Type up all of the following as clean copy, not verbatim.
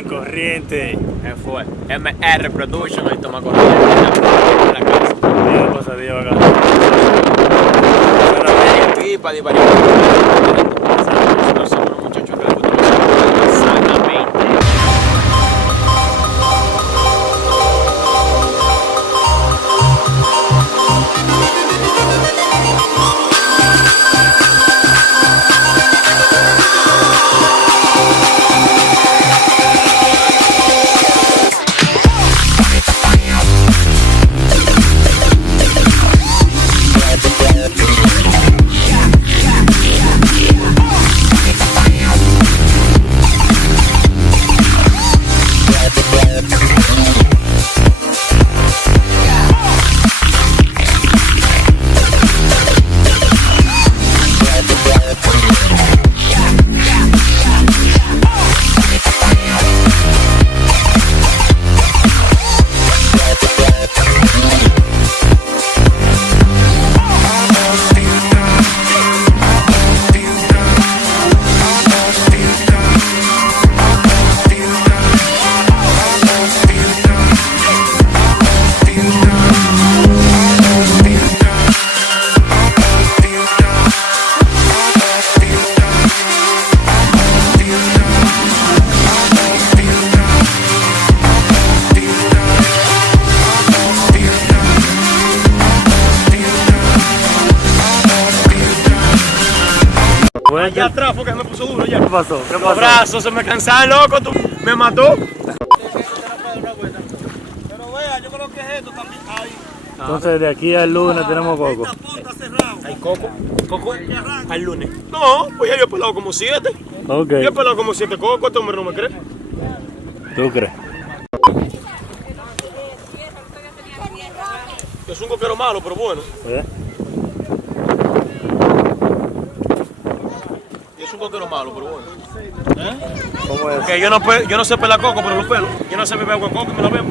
Gran Corriente. Fue MR Production, ahí toma corriente en la casa. Dios pasa Dios acá. Pipa de varios. Nosotros somos unos muchachos que les gusta sanamente. Allá atrás fue que me puso duro ya. ¿Qué pasó? ¿Qué Los pasó? brazos se me cansaban, loco, tú me mató. Pero vea, yo creo que es esto también. Ahí. Entonces de aquí al lunes tenemos coco. Esta punta cerrada. ¿Hay coco? ¿Coco? Al lunes. No, pues ya yo he pelado como 7. Ok. Yo he pelado como 7 cocos, este hombre no me cree. ¿Tú crees? Yo soy un coquero malo, pero bueno. ¿Eh? Yo soy un coquero malo, pero bueno. ¿Cómo es? Que yo no sé pelar coco, pero los pelo. Yo no sé beber agua de coco y me la bebo.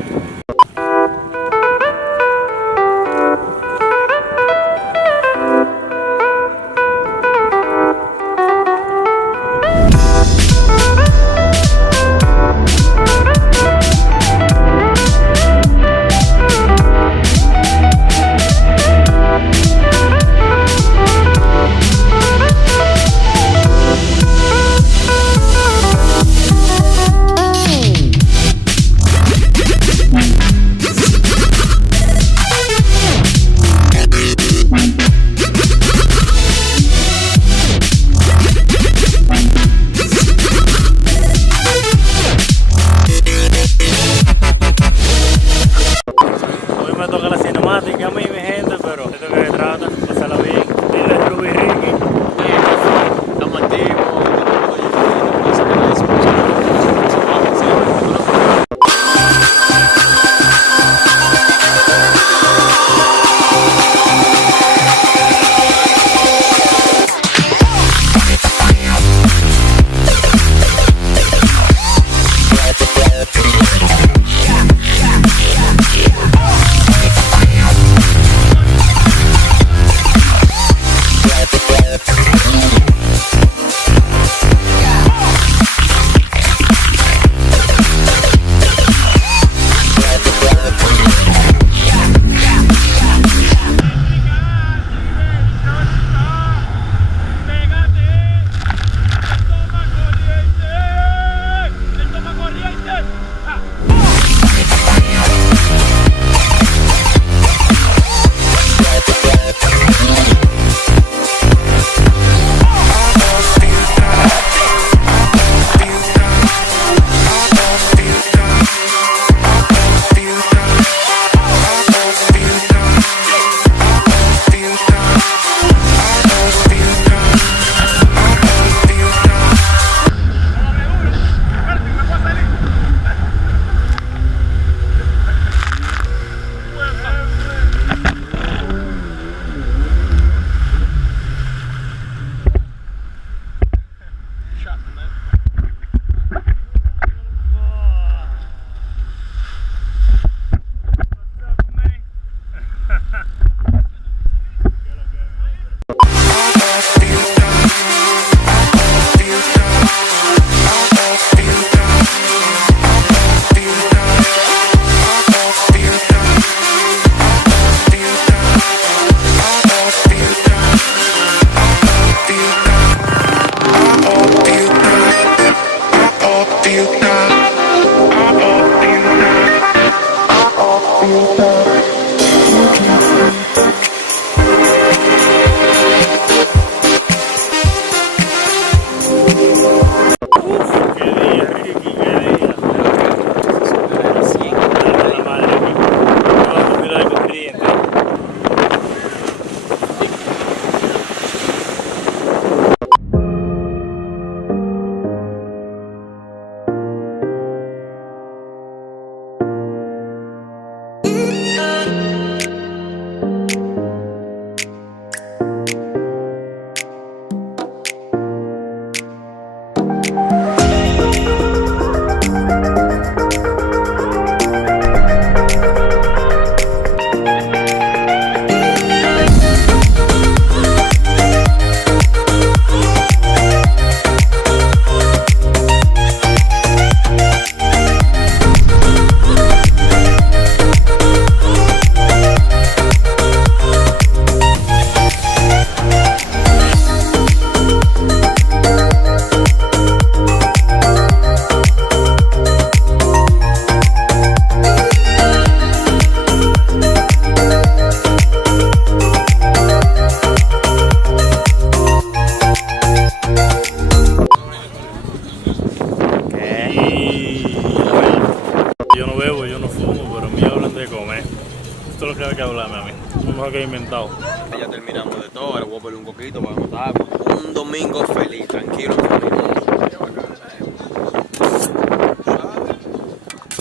Hoy me toca la cinemática a mí, mi gente, pero esto que se trata, pasarla bien. Dile a Ruby Ricky. Estamos activos. lo que hay que hablarme a mí. Lo mejor que he inventado. Ya terminamos de todo, ahora voy a poner un coquito para montar un domingo feliz, tranquilo.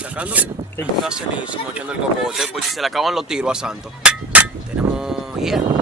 Sacando gasolín, echando el cocote, por si se le acaban los tiros a Santos. Tenemos hierro.